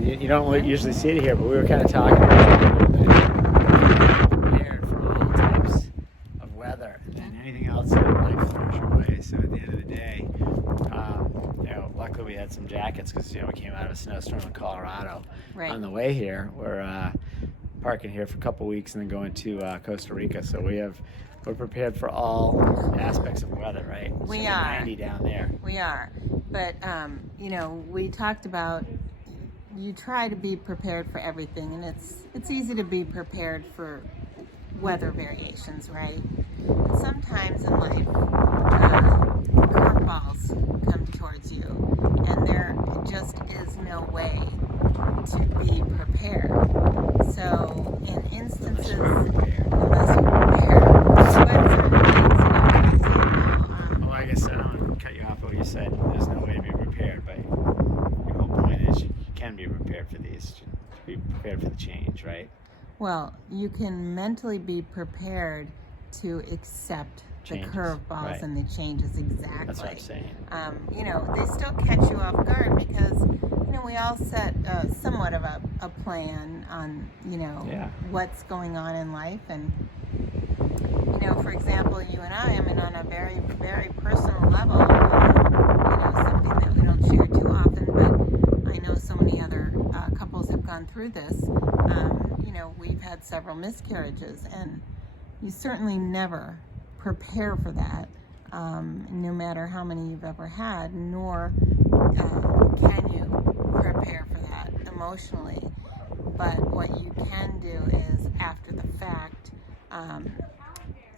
You don't usually see it here, but we were kind of talking about prepared for all types of weather, and then anything else that life throws your way. So at the end of the day, luckily we had some jackets because we came out of a snowstorm in Colorado. Right. On the way here. We're parking here for a couple weeks and then going to Costa Rica. So we're prepared for all aspects of weather, right? We it's are 90 down there. We are, but we talked about you try to be prepared for everything, and it's easy to be prepared for weather variations, right? But sometimes in life, curveballs come towards you, and there just is no way to be prepared. So in instances, unless you're prepared, but certain things, for example, well, I guess I don't want to cut you off, but you said there's no way to be prepared, but your whole point is you can be prepared for these, to be prepared for the change, right? well, you can mentally be prepared to accept Changes, the curveballs right. and the changes, exactly. That's what I'm saying. They still catch you off guard because, we all set somewhat of a plan on, what's going on in life. And, for example, you and I mean, on a very, very personal level, something that we don't share too often, but I know so many other couples have gone through this. We've had several miscarriages, and you certainly never prepare for that, no matter how many you've ever had, nor can you prepare for that emotionally. But what you can do is, after the fact,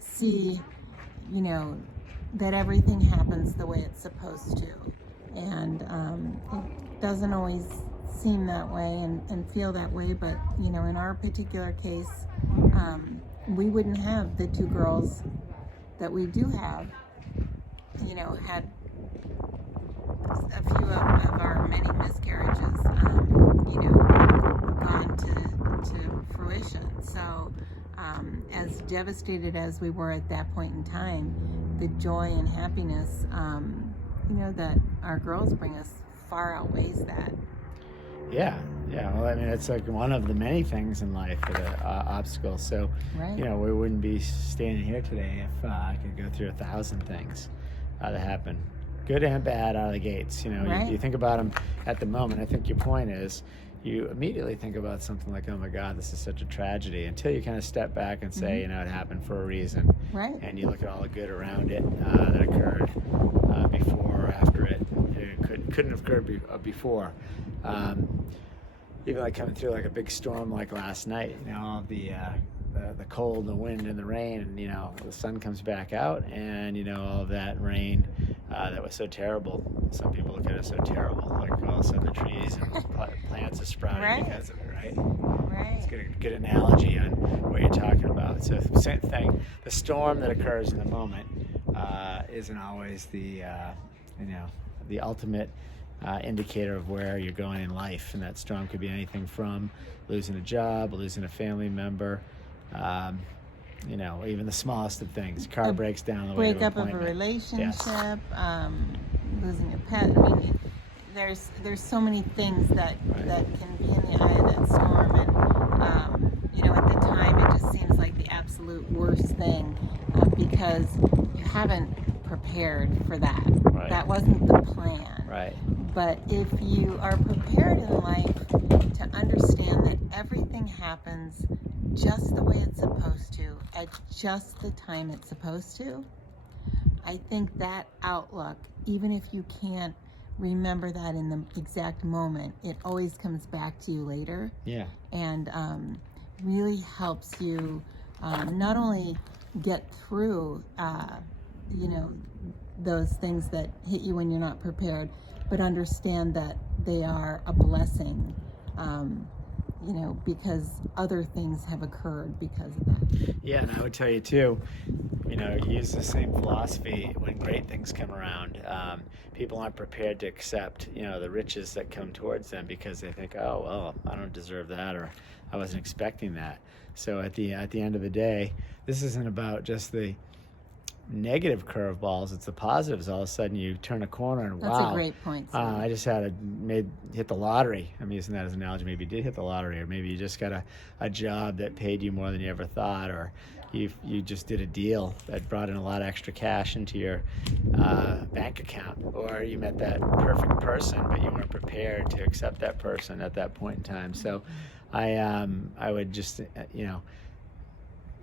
see, that everything happens the way it's supposed to. And it doesn't always seem that way and feel that way, but, in our particular case, we wouldn't have the two girls that we do have, had a few of our many miscarriages, gone to fruition. So, as devastated as we were at that point in time, the joy and happiness, that our girls bring us far outweighs that. Yeah. Well, I mean, it's like one of the many things in life that are obstacles. So, right. We wouldn't be standing here today if I could go through 1,000 things that happen, good and bad, out of the gates. Right. You think about them at the moment. I think your point is you immediately think about something like, oh my God, this is such a tragedy, until you kind of step back and say, Mm-hmm. it happened for a reason. Right. And you look at all the good around it that occurred before or after it. It couldn't have occurred before. Even like coming through like a big storm like last night, all the cold, the wind, and the rain, and the sun comes back out, and all of that rain that was so terrible. Some people look at it so terrible, like all of a sudden the trees and plants are sprouting Right. because of it, right? Right. It's a good analogy on what you're talking about. So same thing. The storm that occurs in the moment isn't always the ultimate indicator of where you're going in life, and that storm could be anything from losing a job, losing a family member, even the smallest of things. Car breaks down on the way to an Breakup of a appointment. relationship, Yes. Losing a pet. I mean, there's so many things that Right. that can be in the eye of that storm, and at the time it just seems like the absolute worst thing because you haven't prepared for that. Right. That wasn't the plan. Right. But if you are prepared in life to understand that everything happens just the way it's supposed to, at just the time it's supposed to, I think that outlook, even if you can't remember that in the exact moment, it always comes back to you later. Yeah. And really helps you not only get through, those things that hit you when you're not prepared, but understand that they are a blessing, because other things have occurred because of that. Yeah, and I would tell you too, use the same philosophy when great things come around. People aren't prepared to accept, the riches that come towards them because they think, oh, well, I don't deserve that, or I wasn't expecting that. So at the end of the day, this isn't about just the negative curveballs. It's the positives. All of a sudden you turn a corner and That's wow. a great point. I just had hit the lottery. I'm using that as an analogy. Maybe you did hit the lottery, or maybe you just got a job that paid you more than you ever thought, or you just did a deal that brought in a lot of extra cash into your bank account, or you met that perfect person, but you weren't prepared to accept that person at that point in time. So I would just,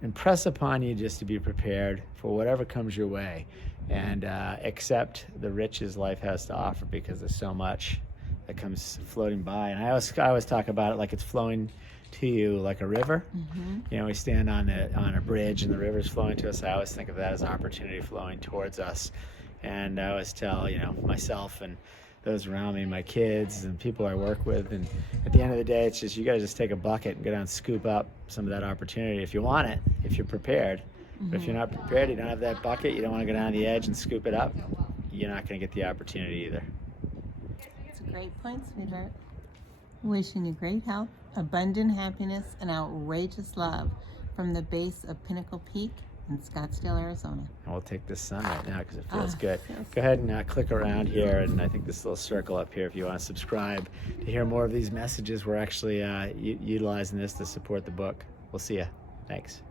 impress upon you just to be prepared for whatever comes your way, and accept the riches life has to offer, because there's so much that comes floating by. And I always talk about it like it's flowing to you like a river. Mm-hmm. We stand on a bridge and the river's flowing to us. I always think of that as opportunity flowing towards us. And I always tell myself and those around me, my kids and people I work with, and at the end of the day, it's just you got to just take a bucket and go down and scoop up some of that opportunity if you want it, if you're prepared. Mm-hmm. But if you're not prepared, you don't have that bucket, you don't want to go down the edge and scoop it up, you're not going to get the opportunity either. That's a great point, sweetheart. Wishing you great health, abundant happiness, and outrageous love from the base of Pinnacle Peak in Scottsdale, Arizona. And we'll take this sun right now because it feels good. Go ahead and click around here, and I think this little circle up here, if you want to subscribe to hear more of these messages. We're actually utilizing this to support the book. We'll see you. Thanks.